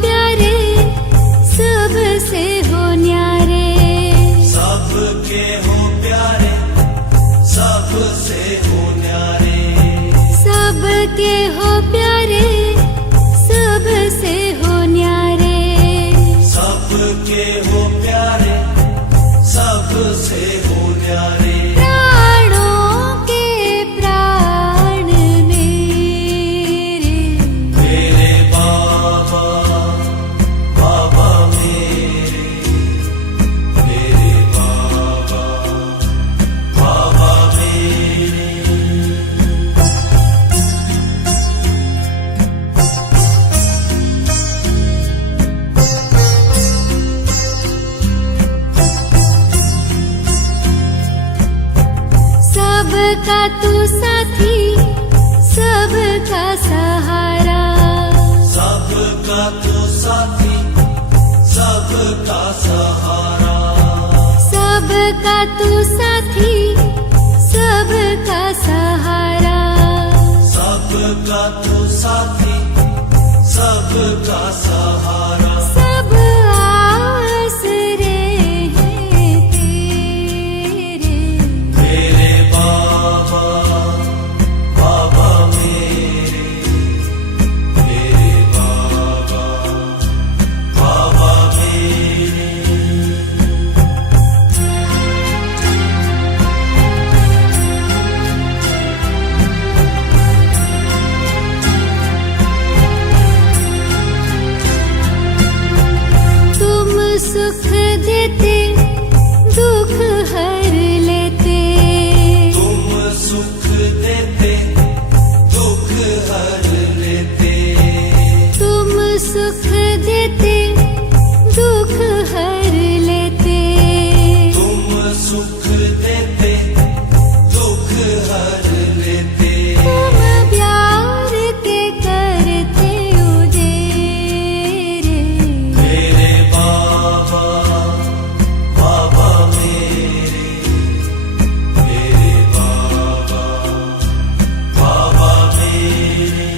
प्यारे सबसे हो न्यारे, सबके हो प्यारे सबसे हो न्यारे, सबके हो प्यारे सबसे हो न्यारे, सबके हो प्यारे सबसे हो न्यारे। प्राणों के प्राण मेरे, मेरे बाबा बाबा मेरे, मेरे बाबा बाबा मेरे। सबका तू साथी सबका सहारा, सबका तो साथी सबका सहारा, सबका तू साथी सबका सहारा, सबका तो साथी सबका सहारा। सब आसरे हैं तेरे, मेरे बाबा बाबा मेरे, मेरे बाबा बाबा मेरे। तुम सुख देते दुख हर लेते, तुम सुख देते दुख हर लेते, तुम सुख देते दुख हर लेते, तुम सुख देते दुख हर लेते। तुम प्यार के करते उजेरे, मेरे बाबा बाबा मेरे, मेरे बाबा बाबा मेरे।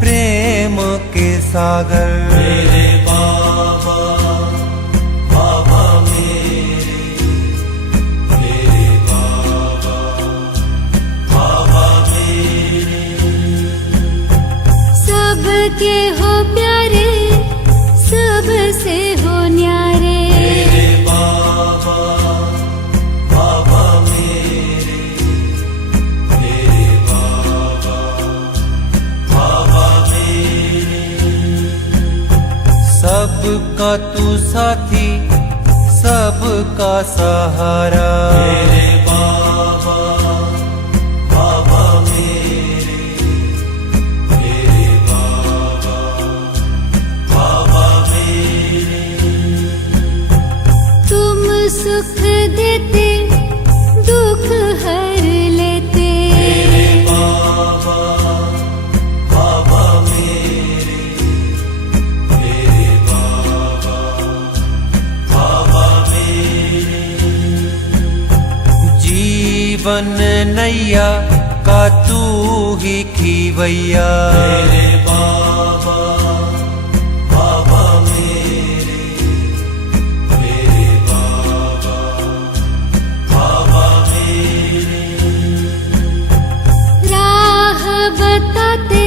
प्रेम के सागर। मेरे बाबा बाबा मेरे बाबा बाबा मेरे। सबके हो प्यारे, सबसे हो न्यारे। मेरे बाबा बाबा मेरे बाबा बाबा मेरे। सबका तू साथी, सबका सहारा। मेरे बाबा बाबा मेरे बाबा बाबा मेरे। तुम सुख देते, दुख हर लेते। मेरे बाबा बाबा मेरे बाबा बाबा मेरे। जीवन नैया का तू ही खीवैया। मेरे बाबा बाबा मेरे बाबा बाबा मेरे। राह बताते,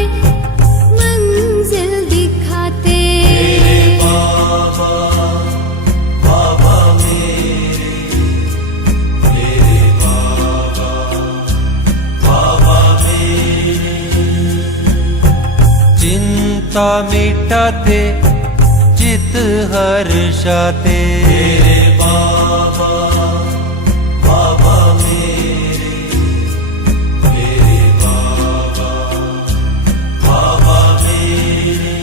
मंजिल दिखाते। मेरे बाबा बाबा मेरे बाबा बाबा मेरे। चिंता मिटाते, चित हर्षाते। मेरे बाबा बाबा मेरे बाबा बाबा मेरे।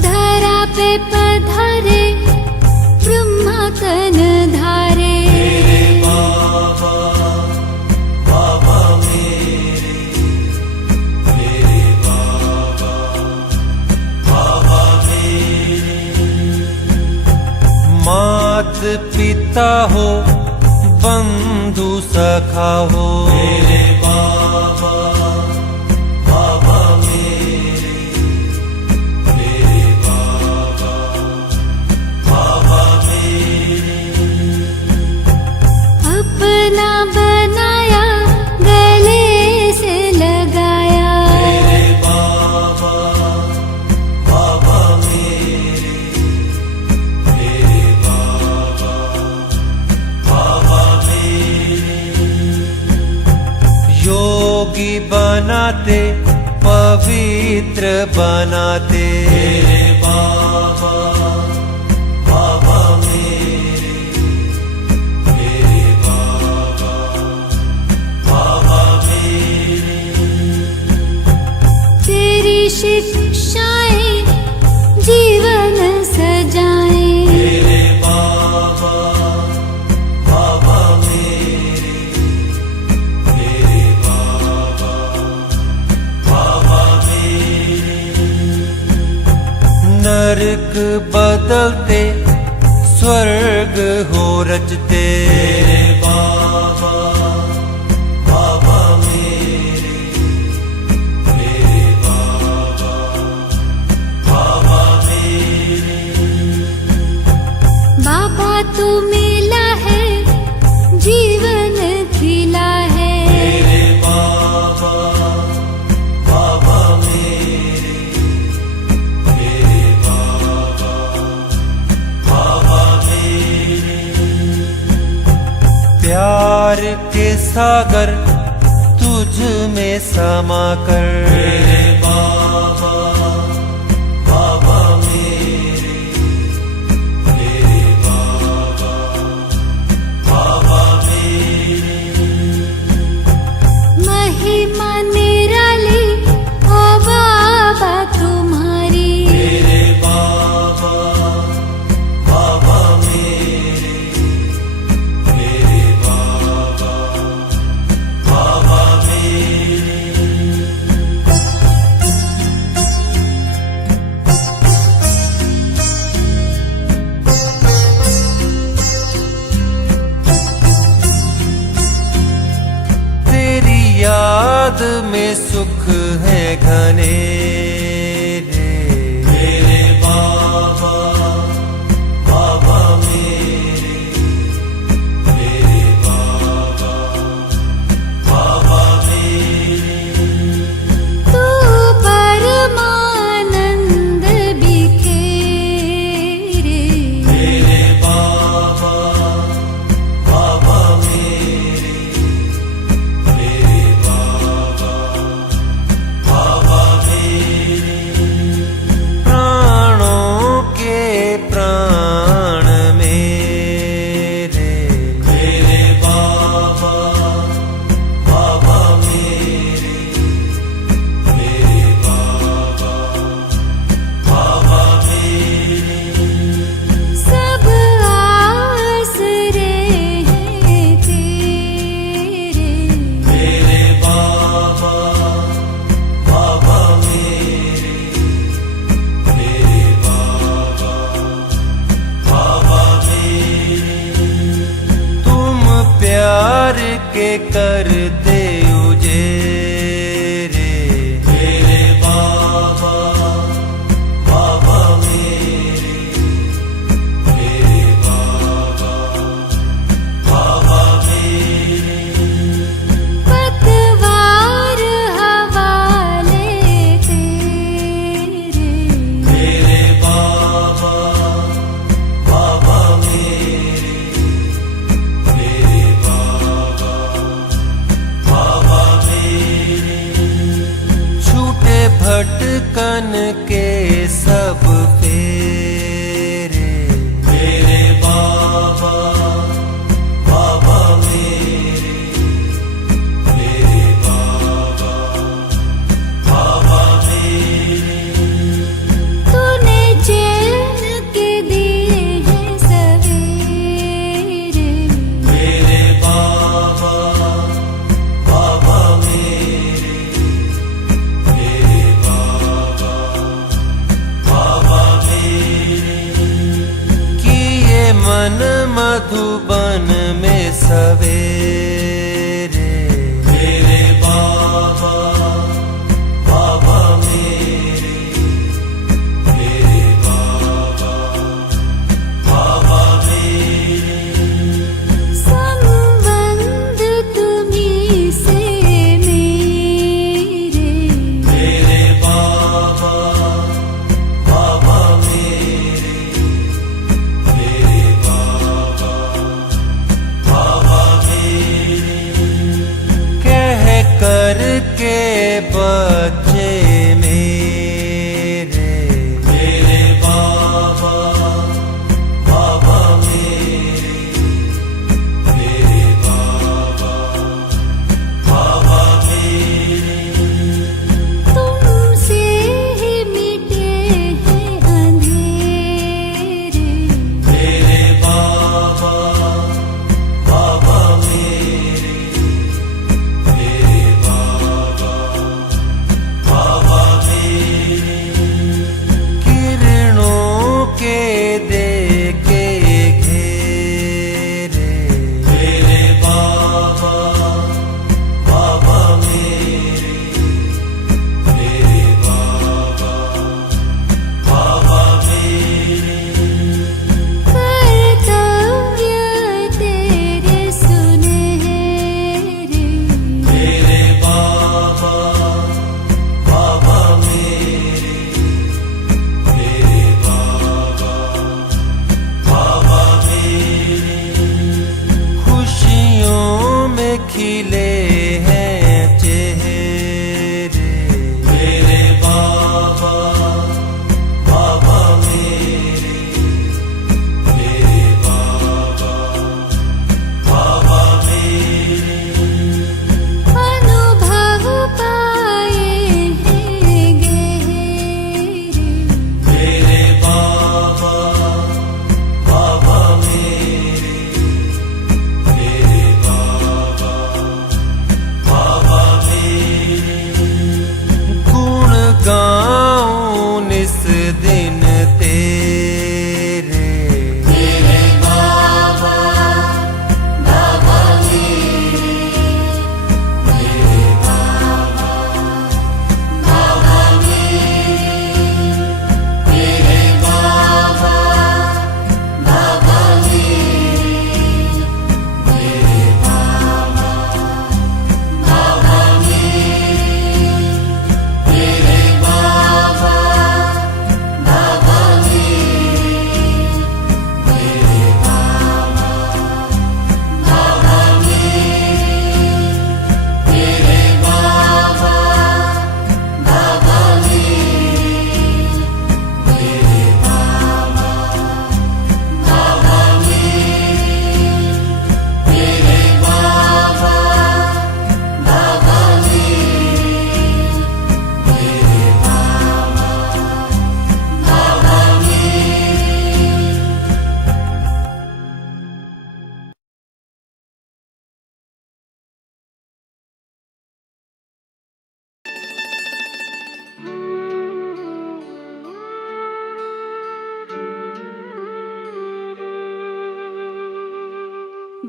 धरा पे पधारे, ब्रह्मा तन धारे। मेरे बाबा बाबा मेरे बाबा बाबा मेरे। मात पिता हो, बंधु सखा हो। मेरे बाबा बाबा मेरे बाबा बाबा मेरे। अपना बनाया, गले से लगाया। मेरे बाबा बाबा मेरे बाबा बाबा मेरे। योगी बनाते, पवित्र बनाते। मेरे बाबा बाबा मेरे बाबा बाबा मेरे। तेरी शिक्षाएं जीवन सजाएं। मेरे बाबा बाबा मेरे बाबा बाबा मेरे। नरक बदलते, स्वर्ग हो रचते। मेरे बाबा बाबा मेरे बाबा बाबा मेरे। बाबा तू मिला है, जीवन खिला है। मेरे बाबा बाबा मेरे बाबा बाबा मेरे। प्यार के सागर तुझ में समा कर। मेरे बाबा बाबा मेरे बाबा बाबा मेरे। महिमा निराली ओ बाबा तुम्हारी। मेरे बाबा बाबा मेरे बाबा बाबा मेरे। याद में सुख है घन। बने रे। मेरे बाबा बाबा मेरे, मेरे बाबा बाबा मेरे। तू परमानंद बिखेरे। मेरे बाबा बाबा मेरे, मेरे बाबा बाबा मेरे। प्राणों के प्राण मेरे। मेरे बाबा बाबा मेरे, मेरे बाबा बाबा मेरे। सब आसरे हैं तेरे। मेरे बाबा बाबा मेरे, मेरे बाबा बाबा मेरे। तुम प्यार के करते उजेरे। मेरे बाबा बाबा मेरे, मेरे बाबा बाबा मेरे। पतवार हवाले तेरे। मेरे बाबा बाबा मेरे, मेरे बाबा बाबा मेरे। छूटे भटकन के सब फेरे। मेरे बाबा बाबा मेरे, मेरे बाबा बाबा मेरे। तूने चैन के दिए हैं सवेरे। मेरे बाबा बाबा मेरे, मेरे बाबा बाबा मेरे। किए मन मधुबन में सवेरे। मेरे बाबा बाबा मेरे, मेरे बाबा बाबा मेरे। संबंध तुम्हीं से मेरे। मेरे बाबा बाबा मेरे, मेरे बाबा बाबा मेरे।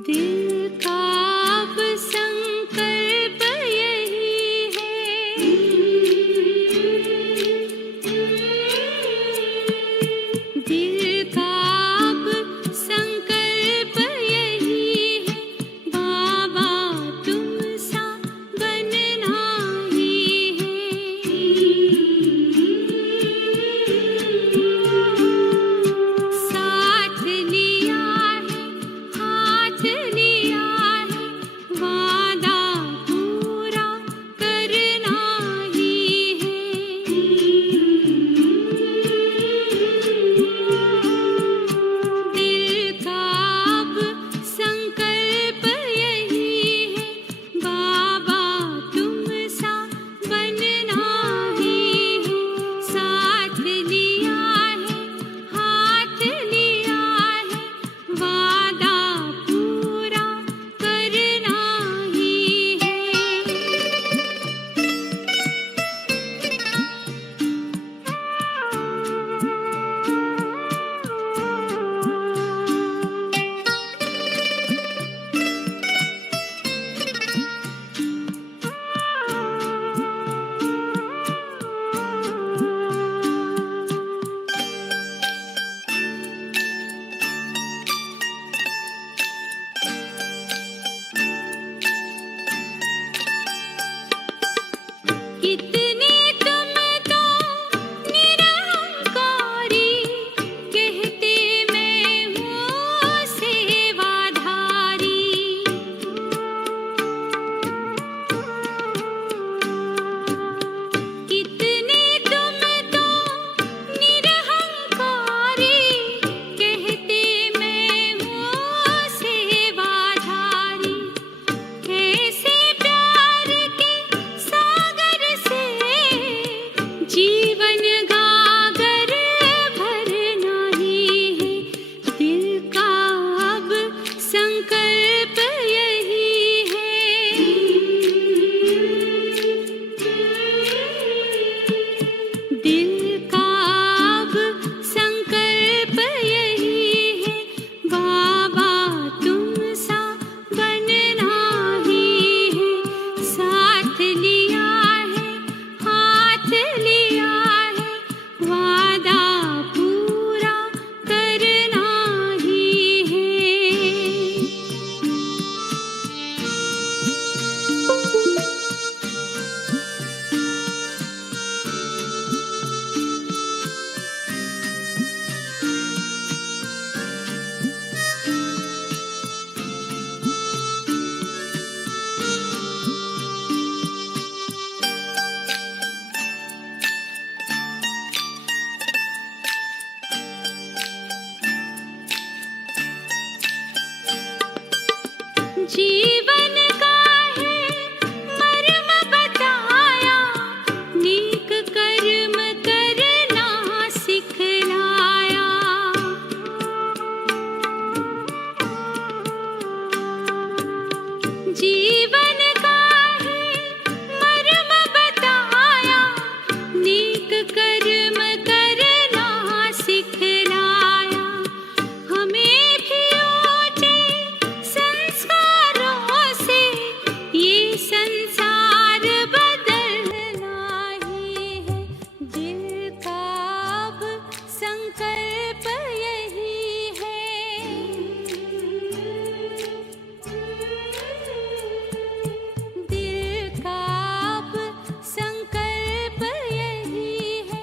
दिल का अब संकल्प यही है, दिल का अब संकल्प यही है, बाबा तुम सा बनना ही है। साथ लिया है, हाथ लिया है, वादा पूरा करना ही है। दिल का अब संकल्प यही है, बाबा तुम सा बनना ही है। साथ लिया है, हाथ लिया है, वादा पूरा करना ही है। कितने तुम तो निरहंकारी, कहते मैं हूँ सेवाधारी। कितने तुम तो निरहंकारी, कहते मैं हूँ सेवाधारी। कैसे प्यार के सागर से जीवन गागर भरना ही है, दिल का अब संकल्प यही है। दिल का अब संकल्प यही है, बाबा तुम सा बनना ही है। साथ लिया है, हाथ लिया है, वादा पूरा करना ही है। जीवन का है मर्म बताया, नेक कर्म करना सिखलाया। जीवन का है मर्म बताया, नेक कर्म करना सिखलाया। हमें भी ऊंचे संस्कारों से ये संसार बदलना ही है, दिल का अब संकल्प यही है। दिल का अब संकल्प यही है,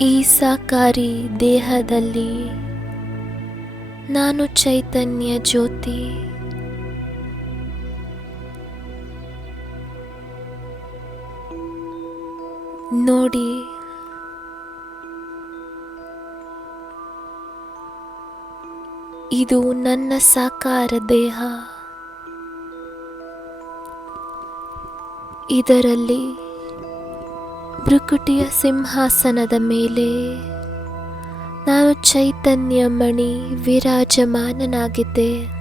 ಈ ಸಾಕಾರಿ ದೇಹದಲ್ಲಿ ನಾನು ಚೈತನ್ಯ ಜ್ಯೋತಿ. ನೋಡಿ, ಇದು ನನ್ನ ಸಾಕಾರ ದೇಹ. ಇದರಲ್ಲಿ ಭೃಕುಟಿಯ ಸಿಂಹಾಸನದ ಮೇಲೆ ನಾನು ಚೈತನ್ಯ ಮಣಿ ವಿರಾಜಮಾನನಾಗಿದ್ದೆ.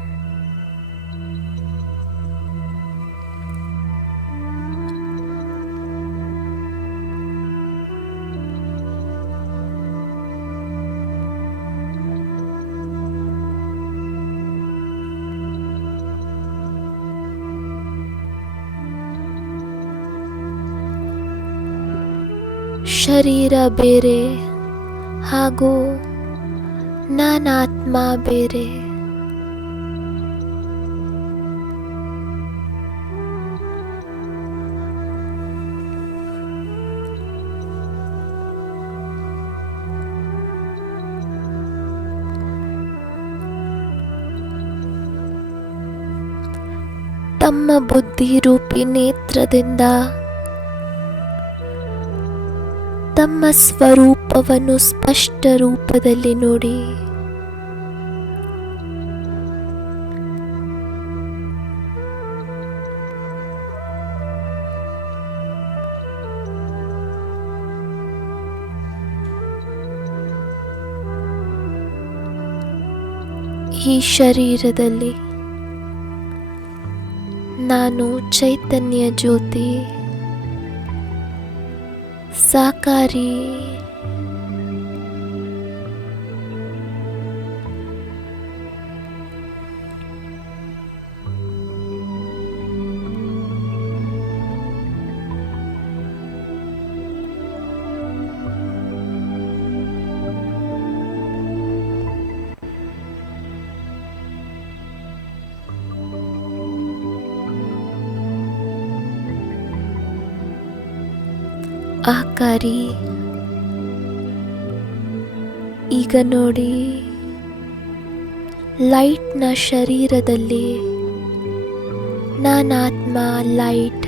ಶರೀರ ಬೇರೆ ಹಾಗೂ ನಾನಾತ್ಮ ಬೇರೆ. ತಮ್ಮ ಬುದ್ಧಿರೂಪಿ ನೇತ್ರದಿಂದ ತಮ್ಮ ಸ್ವರೂಪವನ್ನು ಸ್ಪಷ್ಟ ರೂಪದಲ್ಲಿ ನೋಡಿ. ಈ ಶರೀರದಲ್ಲಿ ನಾನು ಚೈತನ್ಯ ಜ್ಯೋತಿ ಸಾಕಾರಿ. ಆಕಾರಿ. ಈಗ ನೋಡಿ, ಲೈಟ್ನ ಶರೀರದಲ್ಲಿ ನಾನಾತ್ಮ ಲೈಟ್.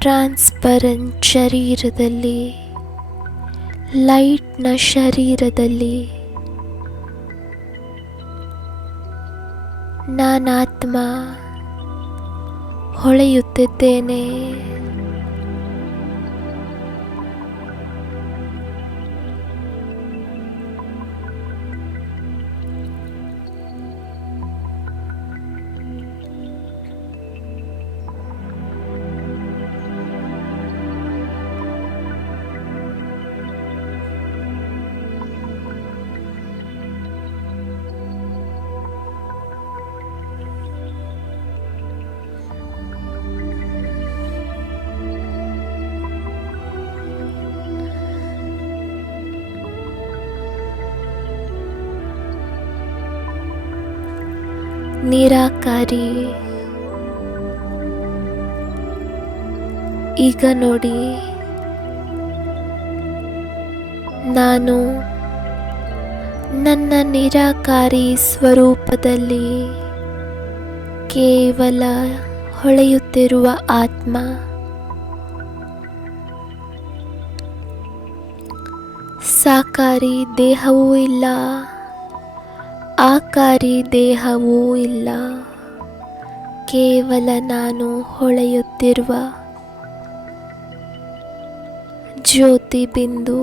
ಟ್ರಾನ್ಸ್ಪರೆಂಟ್ ಶರೀರದಲ್ಲಿ, ಲೈಟ್ನ ಶರೀರದಲ್ಲಿ ನಾನಾತ್ಮ ಹೊಳೆಯುತ್ತಿದ್ದೇನೆ. ನಿರಾಕಾರಿ. ಈಗ ನೋಡಿ, ನಾನು ನನ್ನ ನಿರಾಕಾರಿ ಸ್ವರೂಪದಲ್ಲಿ ಕೇವಲ ಹೊಳೆಯುತ್ತಿರುವ ಆತ್ಮ. ಸಾಕಾರಿ ದೇಹವೂ ಇಲ್ಲ, ಆಕಾರಿ ದೇಹವೂ ಇಲ್ಲ. ಕೇವಲ ನಾನು ಹೊಳೆಯುತ್ತಿರುವ ಜ್ಯೋತಿ ಬಿಂದು.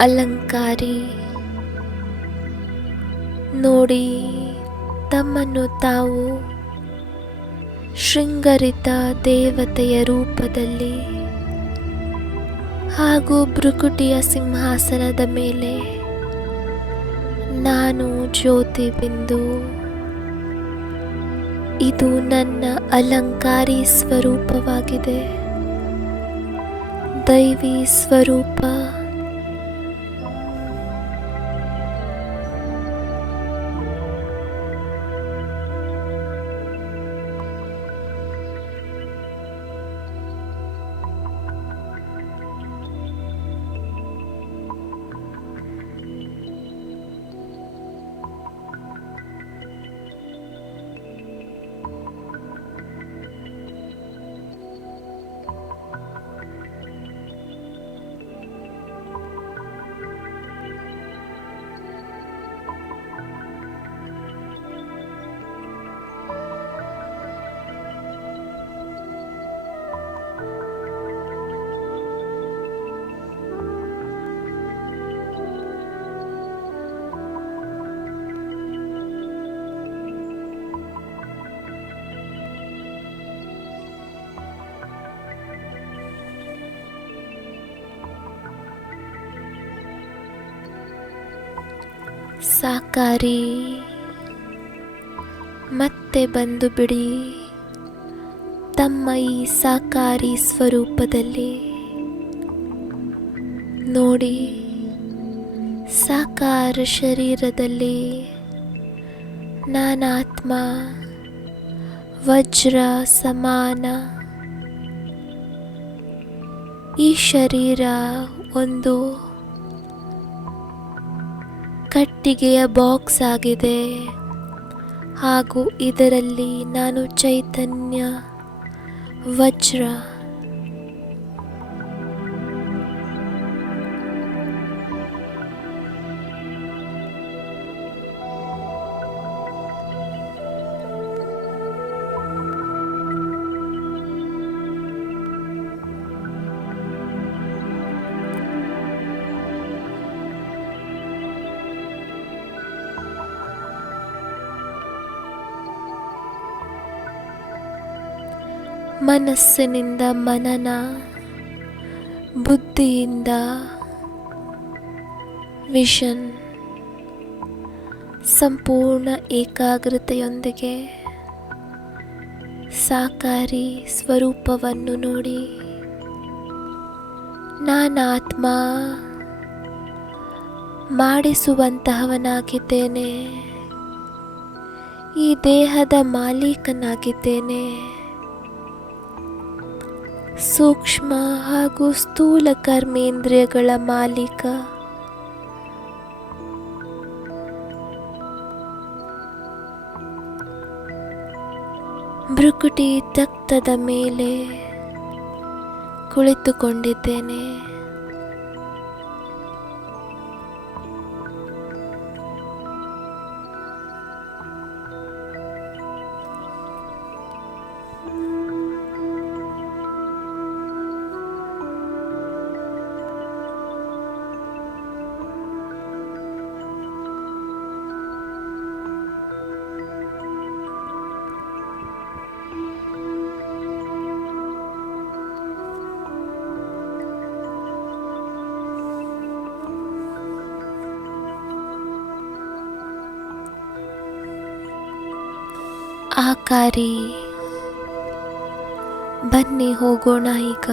ಅಲಂಕಾರಿ ನೋಡಿ ತಮ್ಮನ್ನು ತಾವು ಶೃಂಗರಿತ ದೇವತೆಯ ರೂಪದಲ್ಲಿ ಹಾಗೂ ಭೃಕುಟಿಯ ಸಿಂಹಾಸನದ ಮೇಲೆ ನಾನು ಜ್ಯೋತಿ ಬಿಂದು. ಇದು ನನ್ನ ಅಲಂಕಾರಿ ಸ್ವರೂಪವಾಗಿದೆ. ದೈವಿ ಸ್ವರೂಪ. ಸಾಕಾರಿ ಮತ್ತೆ ಬಂದು ಬಿಡಿ ತಮ್ಮ ಈ ಸಾಕಾರಿ ಸ್ವರೂಪದಲ್ಲಿ. ನೋಡಿ, ಸಾಕಾರ ಶರೀರದಲ್ಲಿ ನಾನಾತ್ಮ ವಜ್ರ ಸಮಾನ. ಈ ಶರೀರ ಒಂದು ಕಟ್ಟಿಗೆಯ ಬಾಕ್ಸ್ ಆಗಿದೆ ಹಾಗೂ ಇದರಲ್ಲಿ ನಾನು ಚೈತನ್ಯ ವಜ್ರ. ಮನಸ್ಸಿನಿಂದ ಮನನ, ಬುದ್ಧಿಯಿಂದ ವಿಷನ್, ಸಂಪೂರ್ಣ ಏಕಾಗ್ರತೆಯೊಂದಿಗೆ ಸಾಕಾರಿ ಸ್ವರೂಪವನ್ನು ನೋಡಿ. ನಾನಾತ್ಮ ಮಾಡಿಸುವಂತಹವನಾಗಿದ್ದೇನೆ. ಈ ದೇಹದ ಮಾಲೀಕನಾಗಿದ್ದೇನೆ. ಸೂಕ್ಷ್ಮ ಹಾಗೂ ಸ್ಥೂಲ ಕರ್ಮೇಂದ್ರಿಯಗಳ ಮಾಲೀಕ. ಭೃಕುಟಿ ತಕ್ತದ ಮೇಲೆ ಕುಳಿತುಕೊಂಡಿದ್ದೇನೆ. ಆಕಾರಿ, ಬನ್ನಿ ಹೋಗೋಣ ಈಗ.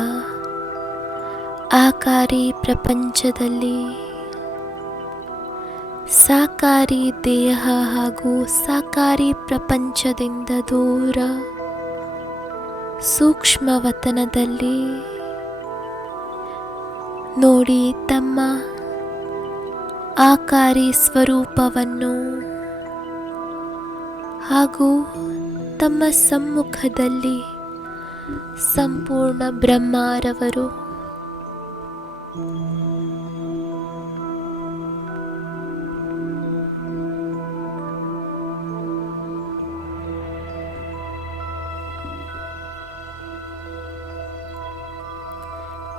ಆಕಾರಿ ಪ್ರಪಂಚದಲ್ಲಿ ಸಾಕಾರಿ ದೇಹ ಹಾಗೂ ಸಾಕಾರಿ ಪ್ರಪಂಚದಿಂದ ದೂರ ಸೂಕ್ಷ್ಮವತನದಲ್ಲಿ ನೋಡಿ ತಮ್ಮ ಆಕಾರಿ ಸ್ವರೂಪವನ್ನು ಹಾಗೂ ತಮ್ಮ ಸಮ್ಮುಖದಲ್ಲಿ ಸಂಪೂರ್ಣ ಬ್ರಹ್ಮಾರವರು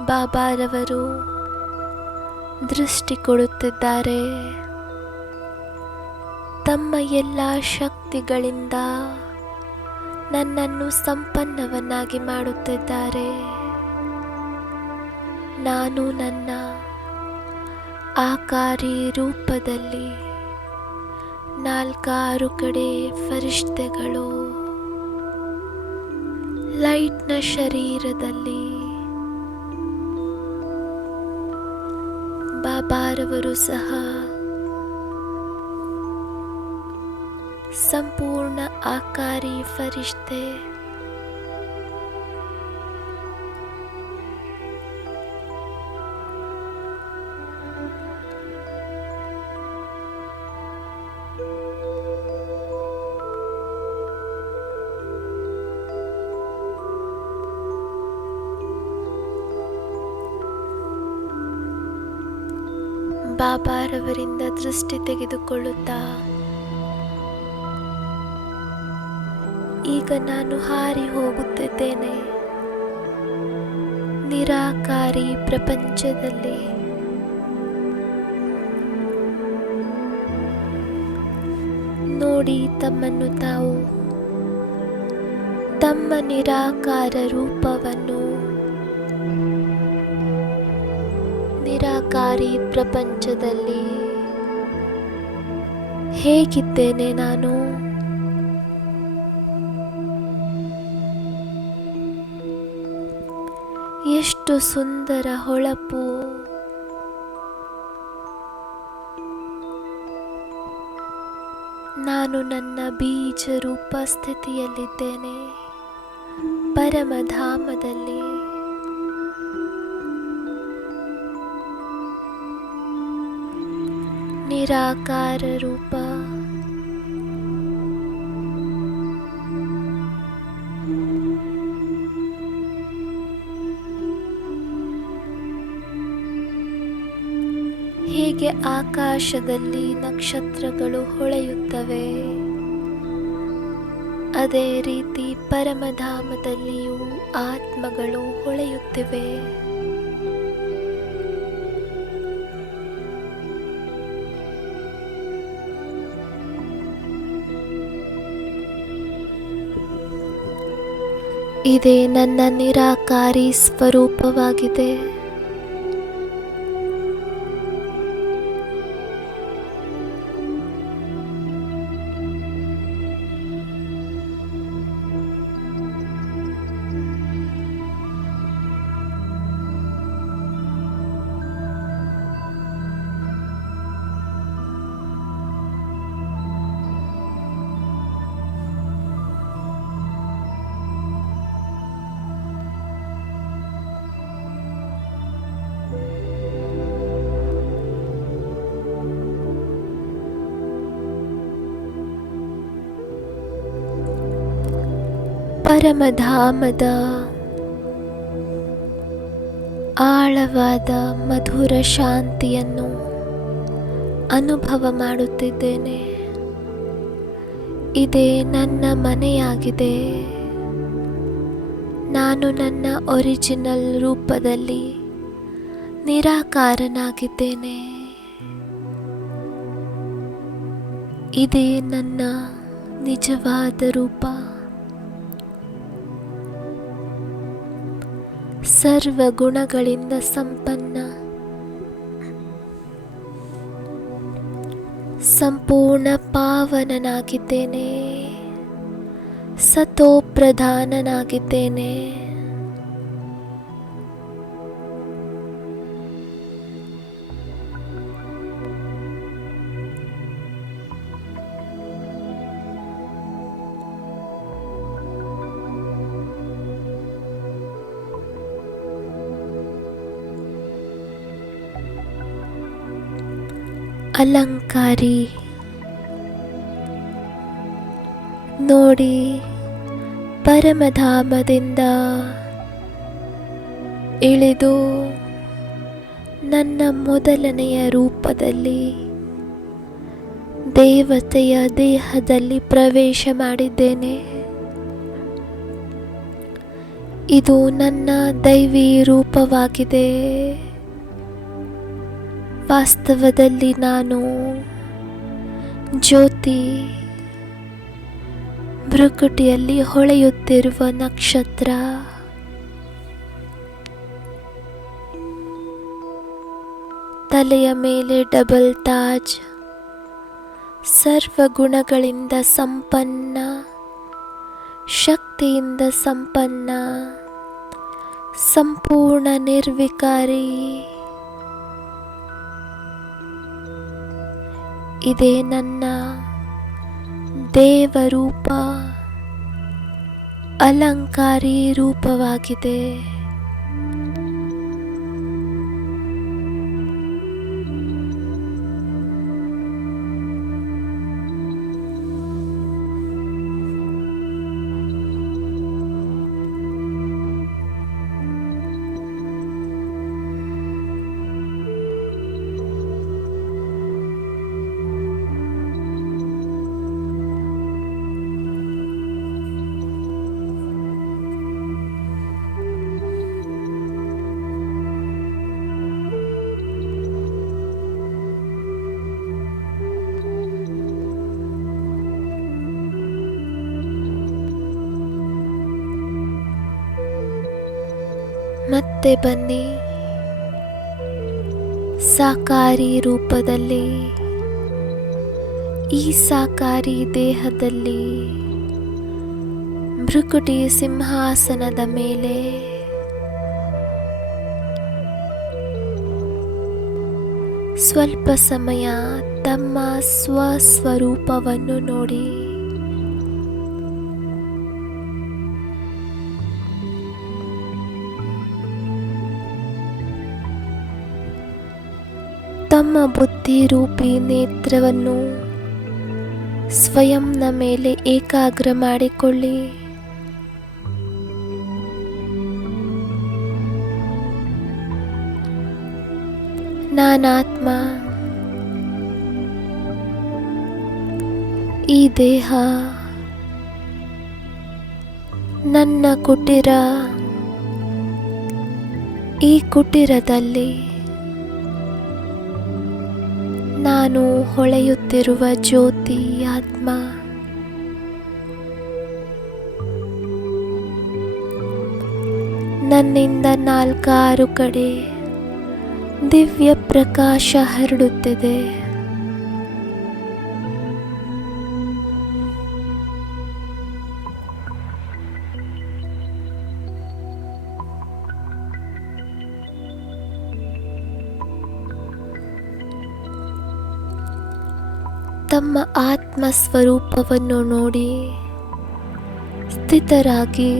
ಬಾಬಾರವರು ದೃಷ್ಟಿ ಕೊಡುತ್ತಿದ್ದಾರೆ. ತಮ್ಮ ಎಲ್ಲ ಶಕ್ತಿಗಳಿಂದ ನನ್ನನ್ನು ಸಂಪನ್ನವನ್ನಾಗಿ ಮಾಡುತ್ತಿದ್ದಾರೆ. ನಾನು ನನ್ನ ಆಕಾರಿ ರೂಪದಲ್ಲಿ 4 ಕಡೆ ಫರಿಷ್ಠೆಗಳು ಲೈಟ್ನ ಶರೀರದಲ್ಲಿ ಬಾಬಾರವರು ಸಹ ಸಂಪೂರ್ಣ ಆಕಾರಿ ಫರಿಷ್ಠೆ. ಬಾಬಾರವರಿಂದ ದೃಷ್ಟಿ ತೆಗೆದುಕೊಳ್ಳುತ್ತಾ ಈಗ ನಾನು ಹಾರಿ ಹೋಗುತ್ತಿದ್ದೇನೆ ನಿರಾಕಾರಿ ಪ್ರಪಂಚದಲ್ಲಿ. ನೋಡಿ ತಮ್ಮನ್ನು ತಾವು, ತಮ್ಮ ನಿರಾಕಾರ ರೂಪವನ್ನು ನಿರಾಕಾರಿ ಪ್ರಪಂಚದಲ್ಲಿ ಹೇಗಿದ್ದೇನೆ ನಾನು? ಎಷ್ಟು ಸುಂದರ ಹೊಳಪು, ನಾನು ನನ್ನ ಬೀಜ ರೂಪ ಸ್ಥಿತಿಯಲ್ಲಿದ್ದೇನೆ ಪರಮಧಾಮದಲ್ಲಿ. ನಿರಾಕಾರ ರೂಪ, ಹೇಗೆ ಆಕಾಶದಲ್ಲಿ ನಕ್ಷತ್ರಗಳು ಹೊಳೆಯುತ್ತವೆ, ಅದೇ ರೀತಿ ಪರಮಧಾಮದಲ್ಲಿಯೂ ಆತ್ಮಗಳು ಹೊಳೆಯುತ್ತಿವೆ. ಇದೇ ನನ್ನ ನಿರಾಕಾರಿ ಸ್ವರೂಪವಾಗಿದೆ. ಪರಮಧಾಮದ ಆಳವಾದ ಮಧುರ ಶಾಂತಿಯನ್ನು ಅನುಭವ ಮಾಡುತ್ತಿದ್ದೇನೆ. ಇದೇ ನನ್ನ ಮನೆಯಾಗಿದೆ. ನಾನು ನನ್ನ ಒರಿಜಿನಲ್ ರೂಪದಲ್ಲಿ ನಿರಾಕಾರನಾಗಿದ್ದೇನೆ. ಇದೇ ನನ್ನ ನಿಜವಾದ ರೂಪ. ಸರ್ವ ಗುಣಗಳಿಂದ ಸಂಪನ್ನ, ಸಂಪೂರ್ಣ ಪಾವನನಾಗಿದ್ದೇನೆ. ಸತೋ ಪ್ರಧಾನನಾಗಿದ್ದೇನೆ. ಅಲಂಕಾರಿ ನೋಡಿ, ಪರಮಧಾಮದಿಂದ ಇಳಿದು ನನ್ನ ಮೊದಲನೆಯ ರೂಪದಲ್ಲಿ ದೇವತೆಯ ದೇಹದಲ್ಲಿ ಪ್ರವೇಶ ಮಾಡಿದ್ದೇನೆ. ಇದು ನನ್ನ ದೈವಿ ರೂಪವಾಗಿದೆ. ವಾಸ್ತವದಲ್ಲಿ ನಾನು ಜ್ಯೋತಿ, ಭ್ರುಕುಟಿಯಲ್ಲಿ ಹೊಳೆಯುತ್ತಿರುವ ನಕ್ಷತ್ರ. ತಲೆಯ ಮೇಲೆ ಡಬಲ್ ತಾಜ್, ಸರ್ವ ಗುಣಗಳಿಂದ ಸಂಪನ್ನ, ಶಕ್ತಿಯಿಂದ ಸಂಪನ್ನ, ಸಂಪೂರ್ಣ ನಿರ್ವಿಕಾರಿ. ಇದೇ ನನ್ನ ದೇವರೂಪ, ಅಲಂಕಾರಿ ರೂಪವಾಗಿದೆ. ಮತ್ತೆ ಬನ್ನಿ, ಸಾಕಾರಿ ರೂಪದಲ್ಲಿ, ಈ ಸಾಕಾರಿ ದೇಹದಲ್ಲಿ, ಭ್ರುಕುಟಿ ಸಿಂಹಾಸನದ ಮೇಲೆ ಸ್ವಲ್ಪ ಸಮಯ ತಮ್ಮ ಸ್ವಸ್ವರೂಪವನ್ನು ನೋಡಿ. ತಮ್ಮ ಬುದ್ಧಿರೂಪಿ ನೇತ್ರವನ್ನು ಸ್ವಯಂನ ಮೇಲೆ ಏಕಾಗ್ರ ಮಾಡಿಕೊಳ್ಳಿ. ನಾನಾತ್ಮ, ಈ ದೇಹ ನನ್ನ ಕುಟೀರ. ಈ ಕುಟೀರದಲ್ಲಿ ನಾನು ಹೊಳೆಯುತ್ತಿರುವ ಜ್ಯೋತಿ ಆತ್ಮ. ನನ್ನಿಂದ 4 ಕಡೆ ದಿವ್ಯ ಪ್ರಕಾಶ ಹರಡುತ್ತಿದೆ. ತಮ್ಮ ಆತ್ಮ ಸ್ವರೂಪವನ್ನು ನೋಡಿ ಸ್ಥಿತರಾಗಿ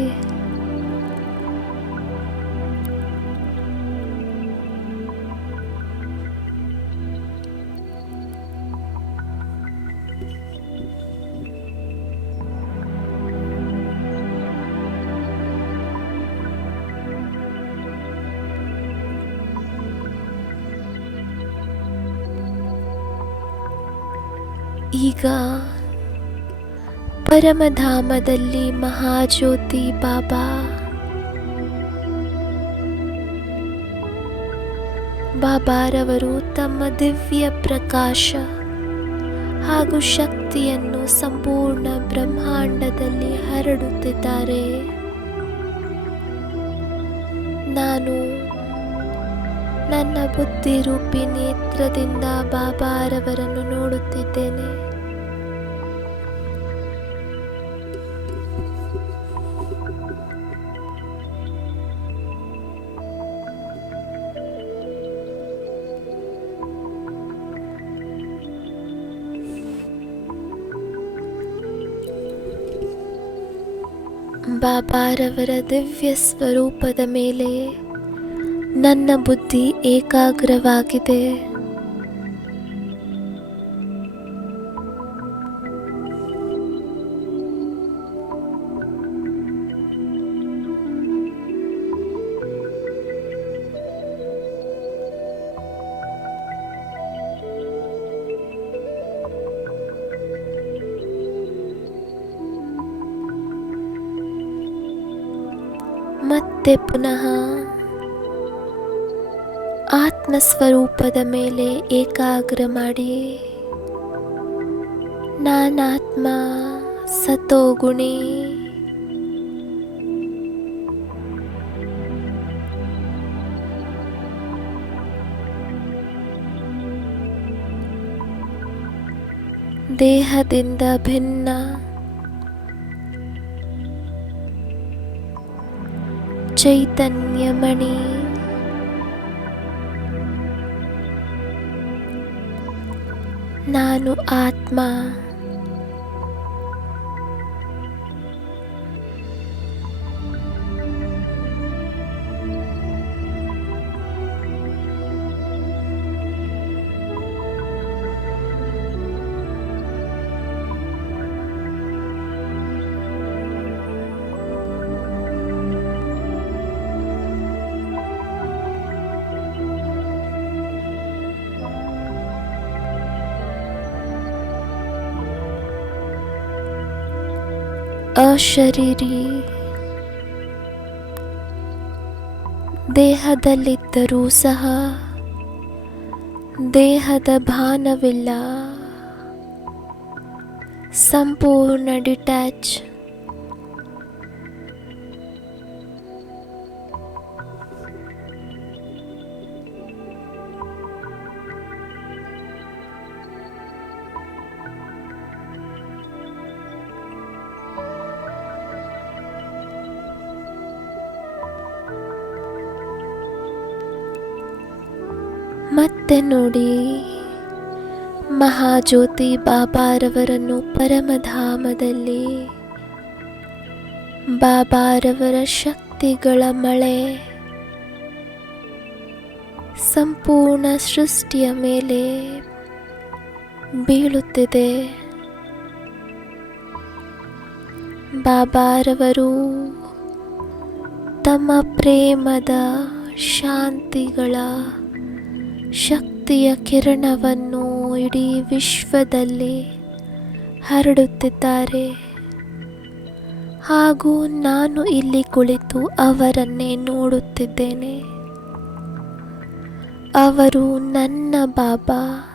ಈಗ ಪರಮಧಾಮದಲ್ಲಿ ಮಹಾಜ್ಯೋತಿ ಬಾಬಾರವರು ತಮ್ಮ ದಿವ್ಯ ಪ್ರಕಾಶ ಹಾಗೂ ಶಕ್ತಿಯನ್ನು ಸಂಪೂರ್ಣ ಬ್ರಹ್ಮಾಂಡದಲ್ಲಿ ಹರಡುತ್ತಿದ್ದಾರೆ. ನಾನು ನನ್ನ ಬುದ್ಧಿರೂಪಿ ನೇತ್ರದಿಂದ ಬಾಬಾರವರನ್ನು ನೋಡುತ್ತಿದ್ದೇನೆ. ಬಾಬಾರವರ ದಿವ್ಯ ಸ್ವರೂಪದ ಮೇಲೆ ನನ್ನ ಬುದ್ಧಿ ಏಕಾಗ್ರವಾಗಿದೆ. ಮತ್ತೆ ಪುನಃ ಆತ್ಮಸ್ವರೂಪದ ಮೇಲೆ ಏಕಾಗ್ರ ಮಾಡಿ. ನಾನಾತ್ಮ ಸತೋಗುಣಿ. ದೇಹದಿಂದ ಭಿನ್ನ, ಚೈತನ್ಯಮಣಿ. ನಾನು ಆತ್ಮ. ಅಶರೀರಿ. ದೇಹದಲ್ಲಿದ್ದರೂ ಸಹ ದೇಹದ ಭಾನವಿಲ್ಲ. ಸಂಪೂರ್ಣ ಡಿಟ್ಯಾಚ್. ಮತ್ತೆ ನೋಡಿ, ಮಹಾಜ್ಯೋತಿ ಬಾಬಾರವರನ್ನು ಪರಮಧಾಮದಲ್ಲಿ ಬಾಬಾರವರ ಶಕ್ತಿಗಳ ಮಳೆ ಸಂಪೂರ್ಣ ಸೃಷ್ಟಿಯ ಮೇಲೆ ಬೀಳುತ್ತಿದೆ. ಬಾಬಾರವರು ತಮ್ಮ ಪ್ರೇಮದ ಶಾಂತಿಗಳ ಶಕ್ತಿಯ ಕಿರಣವನ್ನು ಇಡೀ ವಿಶ್ವದಲ್ಲಿ ಹರಡುತ್ತಿದ್ದಾರೆ. ಹಾಗೂ ನಾನು ಇಲ್ಲಿ ಕುಳಿತು ಅವರನ್ನೇ ನೋಡುತ್ತಿದ್ದೇನೆ. ಅವರು ನನ್ನ ಬಾಬಾ,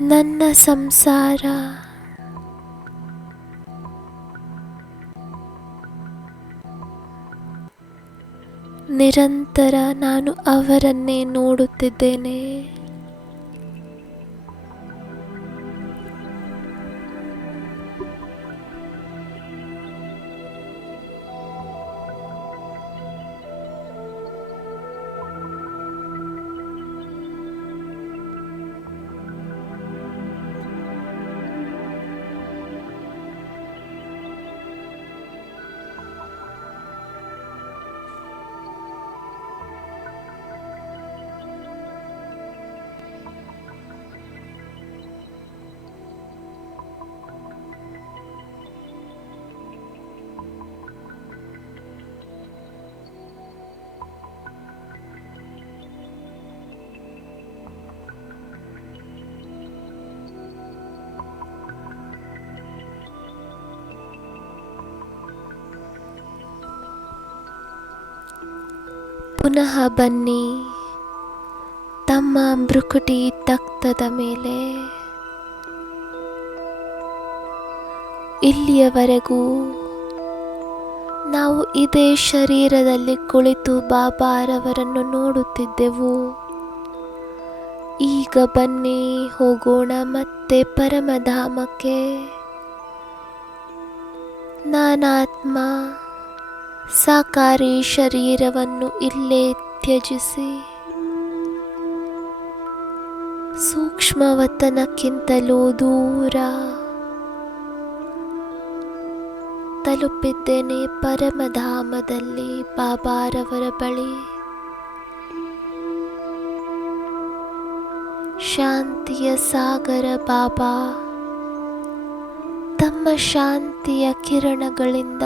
ನನ್ನ ಸಂಸಾರ. ನಿರಂತರ ನಾನು ಅವರನ್ನೇ ನೋಡುತ್ತಿದ್ದೇನೆ. ಪುನಃ ಬನ್ನಿ ತಮ್ಮ ಭ್ರುಕುಟಿ ತಕ್ತದ ಮೇಲೆ. ಇಲ್ಲಿಯವರೆಗೂ ನಾವು ಇದೇ ಶರೀರದಲ್ಲಿ ಕುಳಿತು ಬಾಬಾರವರನ್ನು ನೋಡುತ್ತಿದ್ದೆವು. ಈಗ ಬನ್ನಿ, ಹೋಗೋಣ ಮತ್ತೆ ಪರಮಧಾಮಕ್ಕೆ. ನಾನಾತ್ಮ ಸಾಕಾರಿ ಶರೀರವನ್ನು ಇಲ್ಲೇ ತ್ಯಜಿಸಿ ಸೂಕ್ಷ್ಮವತನಕ್ಕಿಂತಲೂ ದೂರ ತಲುಪಿದ್ದೇನೆ. ಪರಮಧಾಮದಲ್ಲಿ ಬಾಬಾರವರ ಬಳಿ ಶಾಂತಿಯ ಸಾಗರ ಬಾಬಾ ತಮ್ಮ ಶಾಂತಿಯ ಕಿರಣಗಳಿಂದ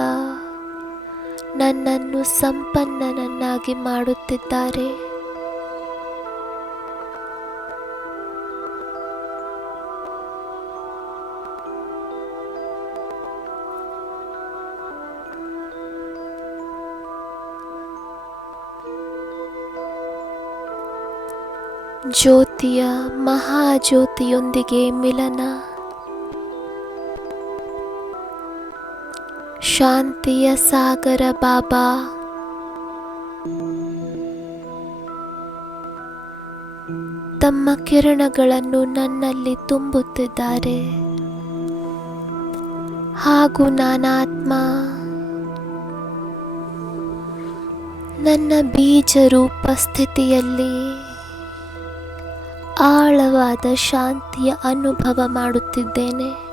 ನನ್ನನ್ನು ಸಂಪನ್ನನನ್ನಾಗಿ ಮಾಡುತ್ತಿದ್ದಾರೆ. ಜ್ಯೋತಿಯ ಮಹಾಜ್ಯೋತಿಯೊಂದಿಗೆ ಮಿಲನ, ಶಾಂತಿಯ ಸಾಗರ ಬಾಬಾ ತಮ್ಮ ಕಿರಣಗಳನ್ನು ನನ್ನಲ್ಲಿ ತುಂಬುತ್ತಿದ್ದಾರೆ ಹಾಗೂ ನಾನಾತ್ಮ ನನ್ನ ಬೀಜ ರೂಪ ಸ್ಥಿತಿಯಲ್ಲಿ ಆಳವಾದ ಶಾಂತಿಯ ಅನುಭವ ಮಾಡುತ್ತಿದ್ದೇನೆ.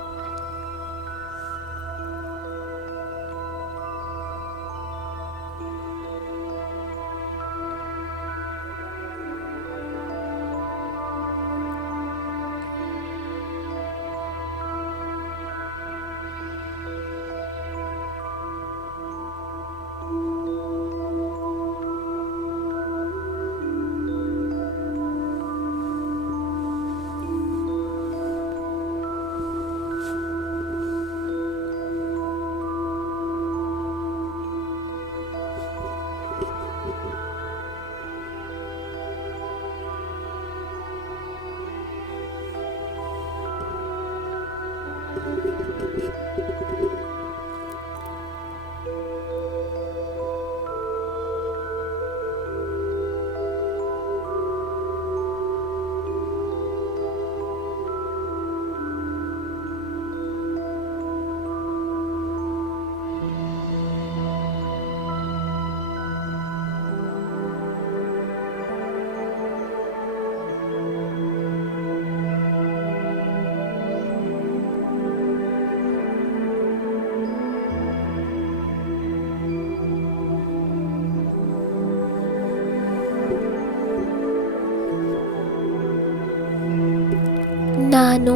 ನಾನು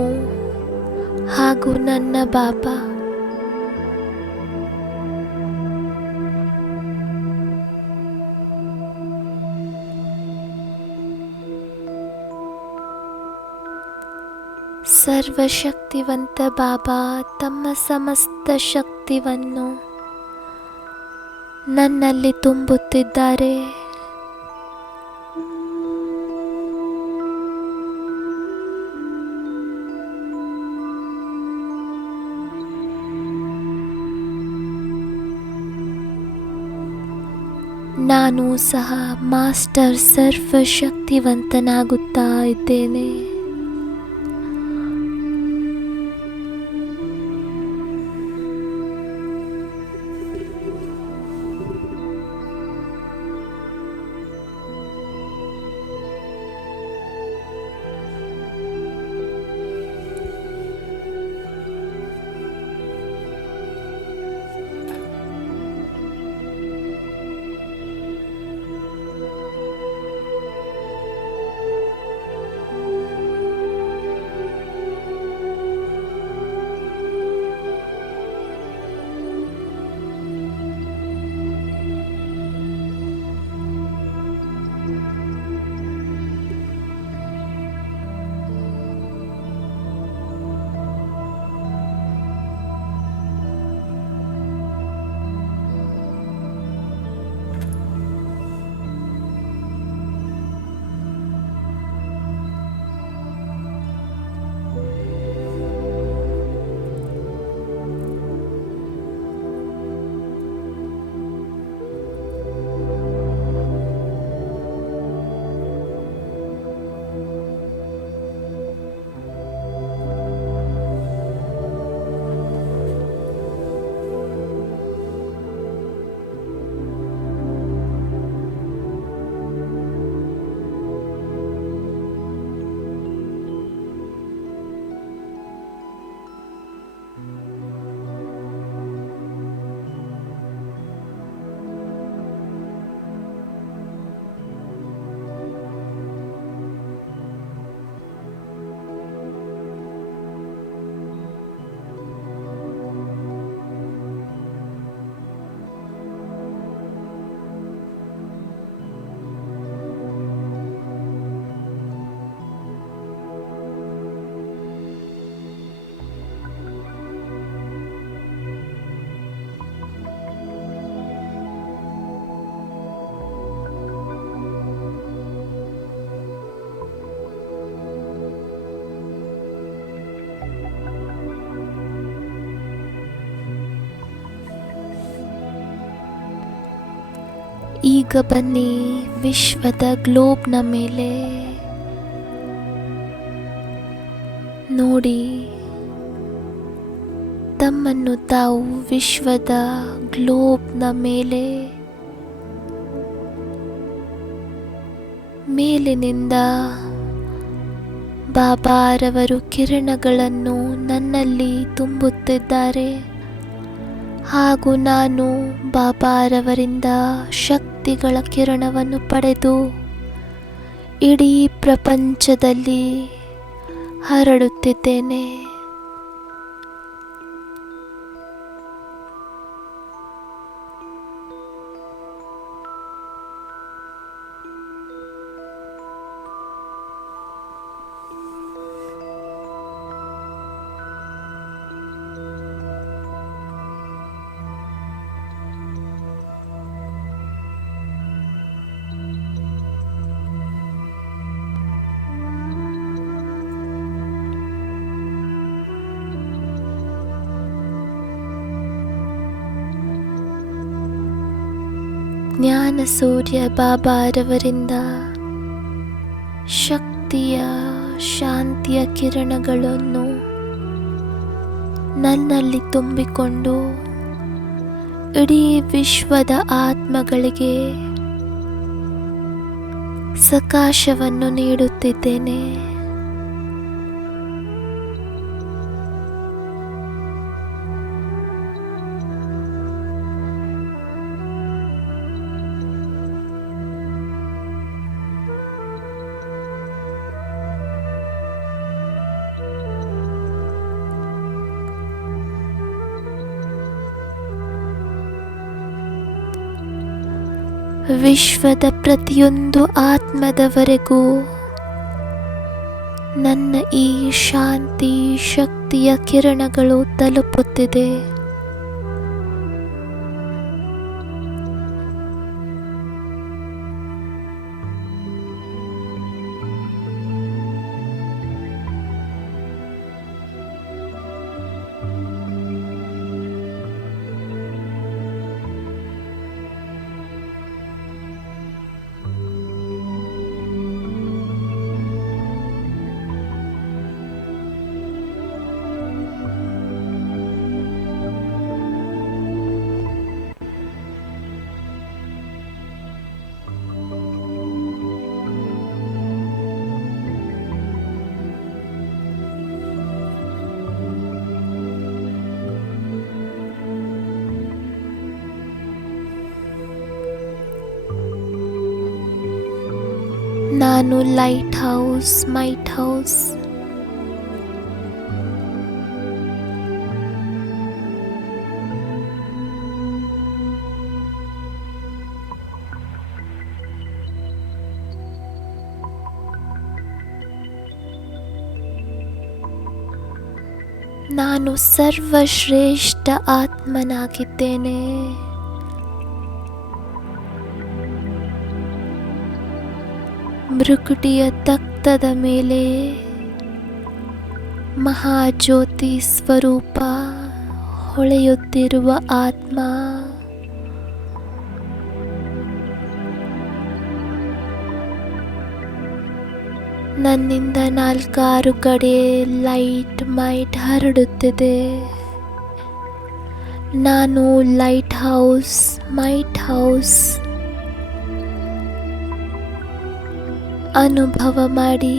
ಹಾಗೂ ನನ್ನ ಬಾಬಾ ಸರ್ವಶಕ್ತಿವಂತ ಬಾಬಾ ತಮ್ಮ ಸಮಸ್ತ ಶಕ್ತಿಯನ್ನು ನನ್ನಲ್ಲಿ ತುಂಬುತ್ತಿದ್ದಾರೆ. ನಾನು ಸಹ ಮಾಸ್ಟರ್ ಸರ್ವಶಕ್ತಿವಂತನಾಗುತ್ತಾ ಇದ್ದೇನೆ. ಈಗ ಬನ್ನಿ ವಿಶ್ವದ ಗ್ಲೋಬ್ನ ಮೇಲೆ ನೋಡಿ. ತಮ್ಮನ್ನು ತಾವು ವಿಶ್ವದ ಗ್ಲೋಬ್ನ ಮೇಲಿನಿಂದ ಬಾಬಾರವರು ಕಿರಣಗಳನ್ನು ನನ್ನಲ್ಲಿ ತುಂಬುತ್ತಿದ್ದಾರೆ ಹಾಗೂ ನಾನು ಬಾಬಾರವರಿಂದ ಶಕ್ತಿಗಳ ಕಿರಣವನ್ನು ಪಡೆದು ಇಡೀ ಪ್ರಪಂಚದಲ್ಲಿ ಹರಡುತ್ತಿದ್ದೇನೆ. ಜ್ಞಾನ ಸೂರ್ಯ ಬಾಬಾರವರಿಂದ ಶಕ್ತಿಯ ಶಾಂತಿಯ ಕಿರಣಗಳನ್ನು ನನ್ನಲ್ಲಿ ತುಂಬಿಕೊಂಡು ಇಡೀ ವಿಶ್ವದ ಆತ್ಮಗಳಿಗೆ ಸಕಾಶವನ್ನು ನೀಡುತ್ತಿದ್ದೇನೆ. ವಿಶ್ವದ ಪ್ರತಿಯೊಂದು ಆತ್ಮದವರೆಗೂ ನನ್ನ ಈ ಶಾಂತಿ ಶಕ್ತಿಯ ಕಿರಣಗಳು ತಲುಪುತ್ತಿದೆ. ನಾನು ಲೈಟ್ ಹೌಸ್, ಮೈಟ್ ಹೌಸ್. ನಾನು ಸರ್ವಶ್ರೇಷ್ಠ ಆತ್ಮನಾಗಿದ್ದೇನೆ. ಮೃಕುಟಿಯ ತಕ್ತದ ಮೇಲೆ ಮಹಾಜ್ಯೋತಿ ಸ್ವರೂಪ ಹೊಳೆಯುತ್ತಿರುವ ಆತ್ಮ. ನನ್ನಿಂದ 4 ಕಡೆ ಲೈಟ್ ಮೈಟ್ ಹರಡುತ್ತಿದೆ. ನಾನು ಲೈಟ್ ಹೌಸ್, ಮೈಟ್ ಹೌಸ್ ಅನುಭವ ಮಾಡಿ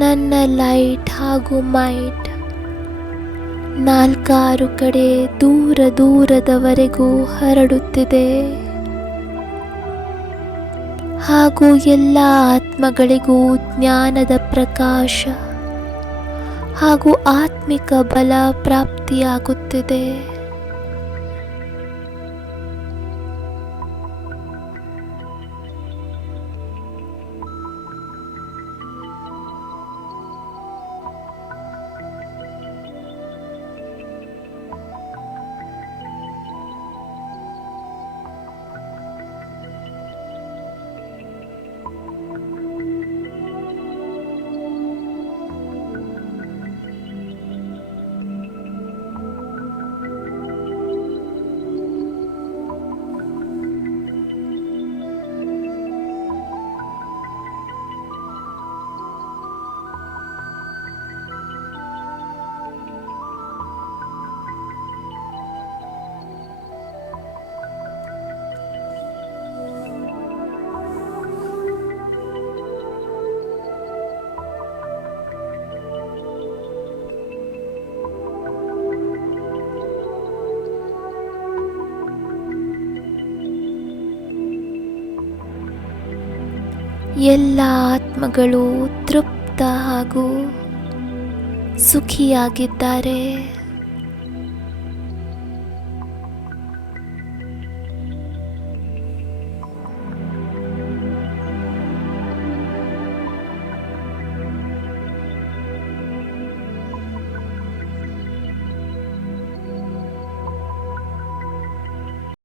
ನನ್ನ ಲೈಟ್ ಹಾಗೂ ಮೈಟ್ 4 ಕಡೆ ದೂರ ದೂರದವರೆಗೂ ಹರಡುತ್ತಿದೆ ಹಾಗೂ ಎಲ್ಲ ಆತ್ಮಗಳಿಗೂ ಜ್ಞಾನದ ಪ್ರಕಾಶ ಹಾಗೂ ಆತ್ಮಿಕ ಬಲ ಪ್ರಾಪ್ತಿಯಾಗುತ್ತಿದೆ. ಎಲ್ಲ ಆತ್ಮಗಳು ತೃಪ್ತ ಹಾಗೂ ಸುಖಿಯಾಗಿದ್ದಾರೆ.